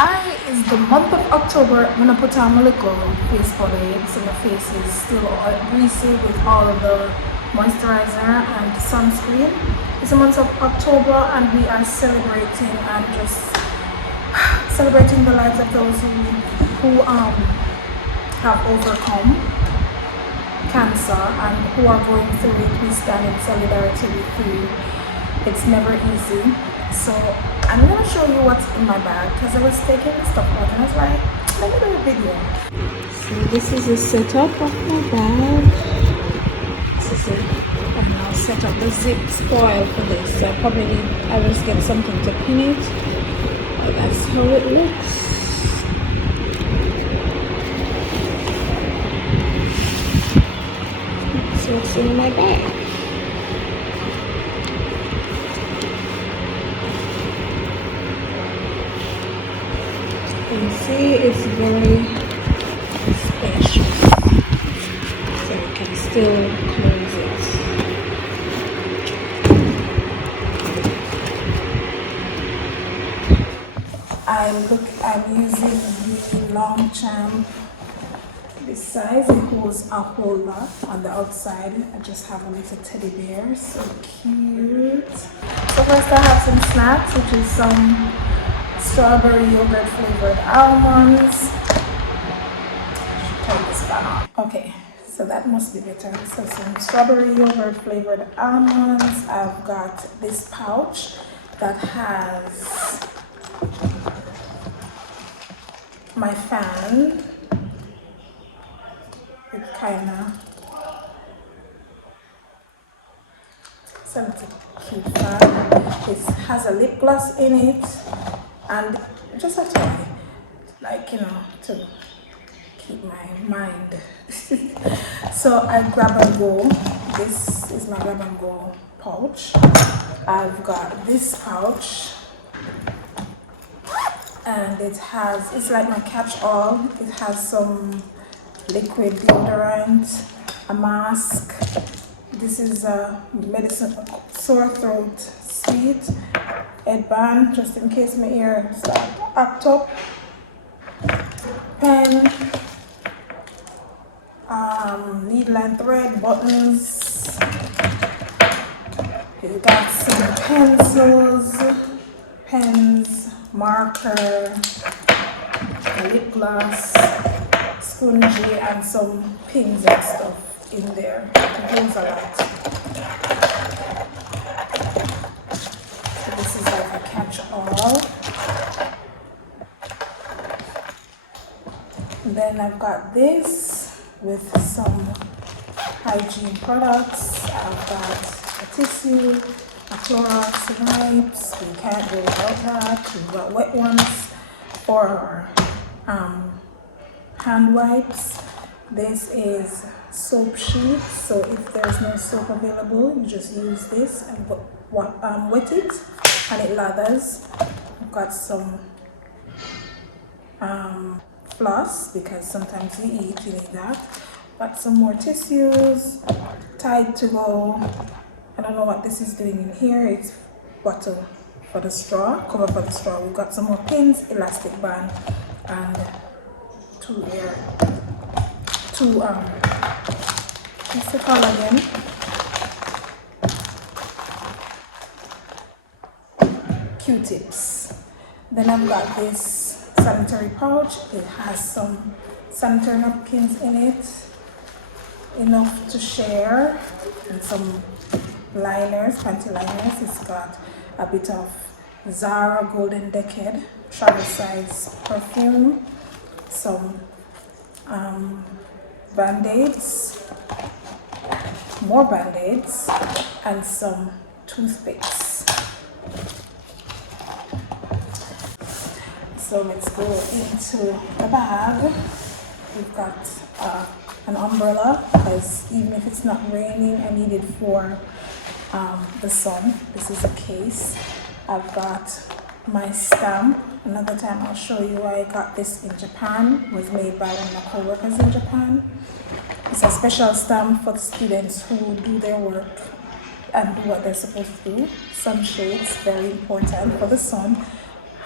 Hi, it's the month of October. I'm gonna put on my little face powder so my face is still all greasy with all of the moisturizer and sunscreen. It's the month of October and we are celebrating and just celebrating the lives of those who have overcome cancer and who are going through it. We stand in solidarity with you. It's never easy. So I'm gonna show you what's in my bag because I was taking the stuff out and I was like, let me do a video. So this is a setup of my bag. This is it. I'm now set up the zip spoil for this. So I will just get something to pin it. But that's how it looks. So what's in my bag? You can see it's very spacious, so you can still close it. I'm using the long champ. This size, it holds a whole lot. On the outside, I just have a little teddy bear, so cute. So first I have some snacks, which is some strawberry yogurt flavored almonds. Turn this back on. Okay, so that must be better. So some strawberry yogurt flavored almonds. I've got this pouch that has my fan. It it's a cute fan. It has a lip gloss in it and just a toy, like, to keep my mind. So I grab and go. This is my grab and go pouch. I've got this pouch and it's like my catch-all. It has some liquid deodorant, a mask. This is a medicine, sore throat sweet, headband just in case my ear start act up, pen, needle and thread, buttons. We've got some pencils, pens, marker, a lip gloss, spongy, and some pins and stuff in there. It holds a lot. So this is like a catch-all. And then I've got this with some hygiene products. I've got a tissue, a Clorox wipes. We can't go without that. We've got wet ones for hand wipes. This is soap sheet, so if there's no soap available, you just use this and wet it and it lathers. I've got some floss because sometimes you eat, you need that. Got some more tissues, Tide to go. I don't know what this is doing in here. It's bottle for the straw, cover for the straw. We've got some more pins, elastic band, and what's it called again? Q-tips. Then I've got this sanitary pouch. It has some sanitary napkins in it, enough to share, and some liners, panty liners. It's got a bit of Zara Golden Decade travel size perfume, some band-aids, more band-aids, and some toothpicks. So let's go into the bag. We've got an umbrella because even if it's not raining, I need it for the sun. This is a case. I've got my stamp. Another time I'll show you why I got this in Japan. It was made by one of my co-workers in Japan. It's a special stamp for the students who do their work and do what they're supposed to do. Sunshades, very important for the sun.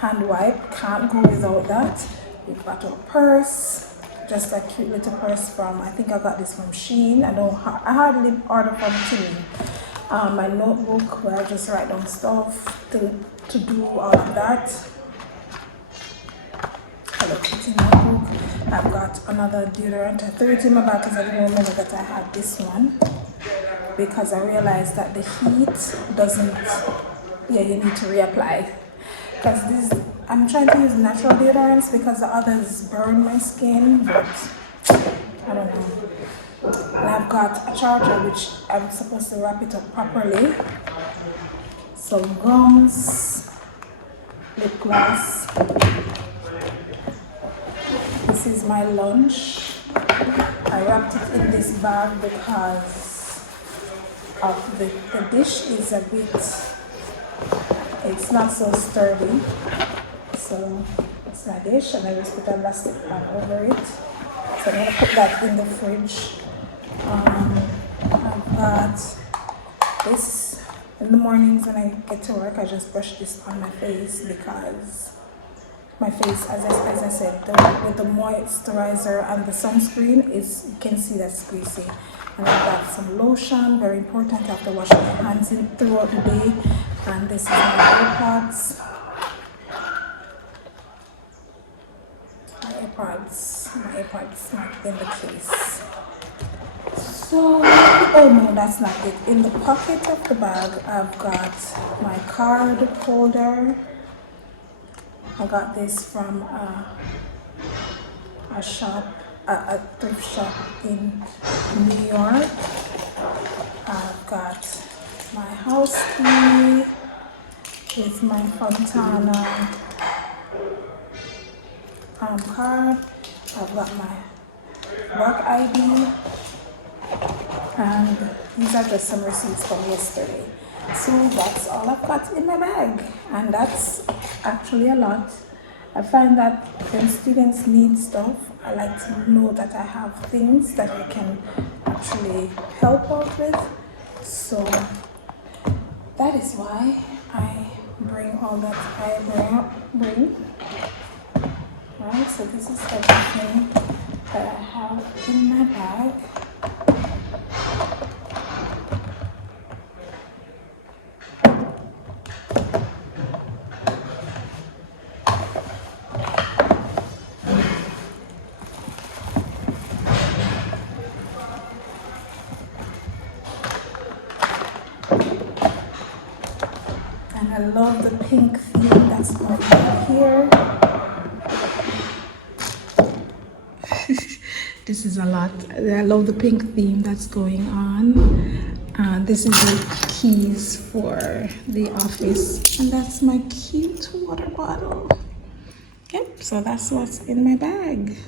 hand wipe, can't go without that. We've got our purse, just a cute little purse from, I think I got this from Shein. I hardly order from Shein. My notebook where I just write down stuff to do all of that. Hello Kitty notebook. I've got another deodorant. I threw it in my bag because I didn't remember that I had this one, because I realized that the heat doesn't, yeah, you need to reapply, because I'm trying to use natural deodorants because the others burn my skin, but I don't know. And I've got a charger which I'm supposed to wrap it up properly. Some gums, lip gloss. This is my lunch. I wrapped it in this bag because of the dish is a bit, it's not so sturdy. So it's my dish, and I just put a plastic bag over it. So I'm gonna put that in the fridge. I've got this in the mornings when I get to work. I just brush this on my face because my face, as I said, with the moisturizer and the sunscreen, you can see that's greasy. And I've got some lotion, very important. I have to wash my hands throughout the day. And this is my AirPods. My AirPods not in the case. So, oh no, that's not it. In the pocket of the bag, I've got my card holder. I got this from a thrift shop in New York. I've got my house key with my Fontana card. I've got my work ID, and these are just some receipts from yesterday. So that's all I've got in my bag, and that's actually a lot. I find that when students need stuff, I like to know that I have things that I can actually help out with. So that is why I bring all that I bring. Right, so this is everything that I have in my bag. And I love the pink theme that's going on here. This is a lot. I love the pink theme that's going on. This is the keys for the office, and that's my cute water bottle. Yep, so that's what's in my bag.